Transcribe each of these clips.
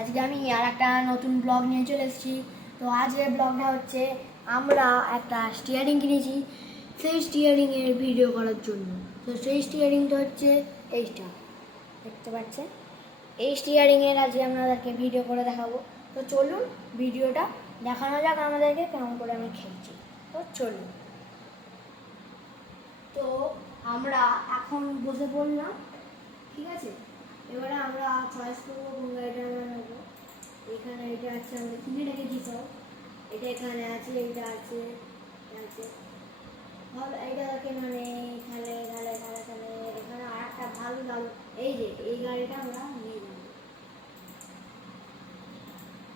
আজকে আমি আর একটা নতুন ব্লগ নিয়ে চলে এসেছি। তো আজকের ব্লগটা হচ্ছে আমরা একটা স্টিয়ারিং কিনেছি সেই স্টিয়ারিংয়ের ভিডিও করার জন্য। তো সেই স্টিয়ারিংটা হচ্ছে এইটা দেখতে পাচ্ছেন, এই স্টিয়ারিংয়ের আজকে আপনাদেরকে ভিডিও করে দেখাবো। তো চলুন ভিডিওটা দেখানো যাক আমাদেরকে কেমন করে আমি খেলছি। তো চলুন, তো আমরা এখন বসে পড়লাম, ঠিক আছে। এবারে আমরা চয়েস করবো কোন গাড়িটা আমরা নেবো। এখানে এটা আছে, আমরা কিনে রেখেছি সব। এটা এখানে আছে, এটা আছে, আছে ভালো। এইটা দেখে মানে খেলে খেলে খেলে খেলে এখানে আর একটা ভালো ভালো, এই যে এই গাড়িটা আমরা নিয়ে যাবো,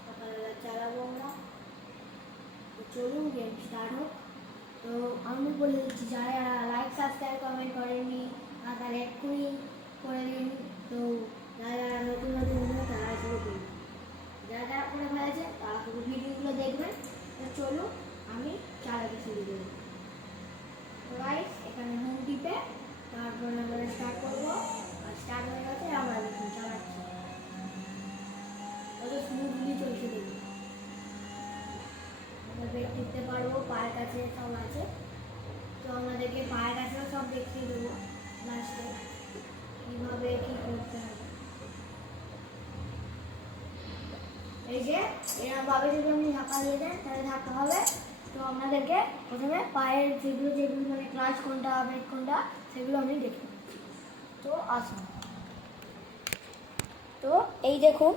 সকালবেলা চালাবো আমরা। তো চলুন গেম স্টার্ট হোক। তো আমি বলে দিচ্ছি, যারা লাইক সাবস্ক্রাইব কমেন্ট করেননি তারা এক্ষুনি করে দিন। তো যারা নতুন নতুন তারা শুরু করুন, যারা যারা করে ফেলেছে তারা পুরো ভিডিওগুলো দেখবেন। তো চলুন আমি চালাতে শুরু করি। তো গাইস এখানে হোম টিপে তারপরে আমরা স্টার্ট করবো। আর স্টার্ট হয়ে গেছে, আমরা দেখুন চালাচ্ছি, কত স্মুথলি চলছে দেখুন। আমরা ব্রেক টিপতে পারবো, পায়ের কাছে সব আছে। তো আমাদেরকে পায়ের কাছেও সব দেখিয়ে দেবো লাস্টে কীভাবে কী করতে হবে। এই যে এরকমভাবে যদি আপনি ধাক্কা দিয়ে দেন তাহলে ধাক্কা হবে। তো আপনাদেরকে প্রথমে পায়ের যেগুলো যেগুলো মানে ক্লাচ কোনটা ব্রেক কোনটা সেগুলো আমি দেখি। তো আসুন, তো এই দেখুন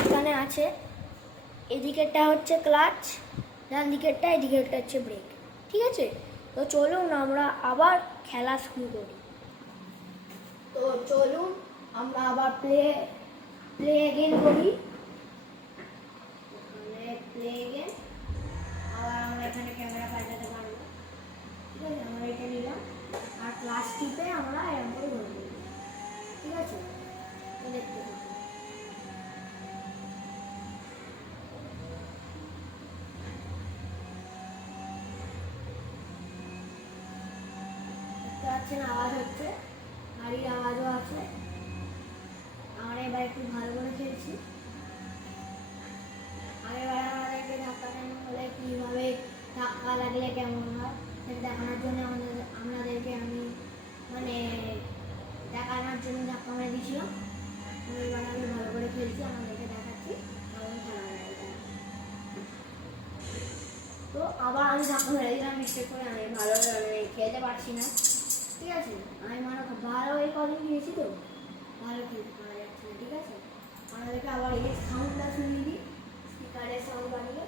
এখানে আছে, এদিকেরটা হচ্ছে ক্লাচ, ডান দিকেরটা, এদিকেরটা হচ্ছে ব্রেক, ঠিক আছে। তো চলুন আমরা আবার খেলা শুরু করি। তো চলুন আমরা আবার প্লে প্লে এগেন করি। প্লে এগেন, আবার আমরা এখানে ক্যামেরা পাল্টাতে পারবো, ঠিক আছে। আমরা এটা নিলাম আর ক্লাস টিপে আমরা এরকম করে ধরে দিলাম, ঠিক আছে। তো দেখতে পাবো দেখতে পাচ্ছেন আওয়াজ হচ্ছে, গাড়ির আওয়াজও আছে। আমরা এবার একটু ভালো করে খেলছি। আগেরবার আমাদেরকে ধাক্কা কেমন হলে কীভাবে ধাক্কা লাগলে কেমন হয় সেটা দেখানোর জন্য আপনাদেরকে আমি মানে দেখানোর জন্য ধাক্কা মেরে দিয়েছিলাম। এবার আমি ভালো করে খেলছি, আমাদেরকে দেখাচ্ছি কেমন খেলা যায়। তো আবার আমি ধাক্কা মেরে দিলাম মিস্টেক করে, আমি ভালো খেলতে পারছি না, ঠিক আছে। আমি মানে ভালো এই কদিন খেয়েছি তো ভালো খেলতে পারা যাচ্ছে না, ঠিক আছে। আমাদেরকে আবার এই সাউন্ডটা শুনিয়ে দিই, স্পিকারের সাউন্ড বাড়িয়ে।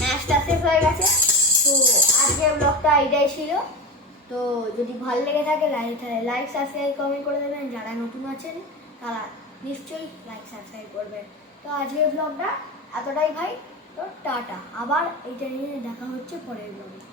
ম্যাচটা শেষ হয়ে গেছে। তো আজকের ব্লগটা এটাই ছিল। তো যদি ভালো লেগে থাকে লাইক সাবস্ক্রাইব কমেন্ট করে দেবেন। যারা নতুন আছেন তারা নিশ্চয়ই লাইক সাবস্ক্রাইব করবেন। তো আজকের ব্লগটা এতটাই ভাই। তো টাটা, আবার এইটা নিয়ে দেখা হচ্ছে পরের ব্লগে।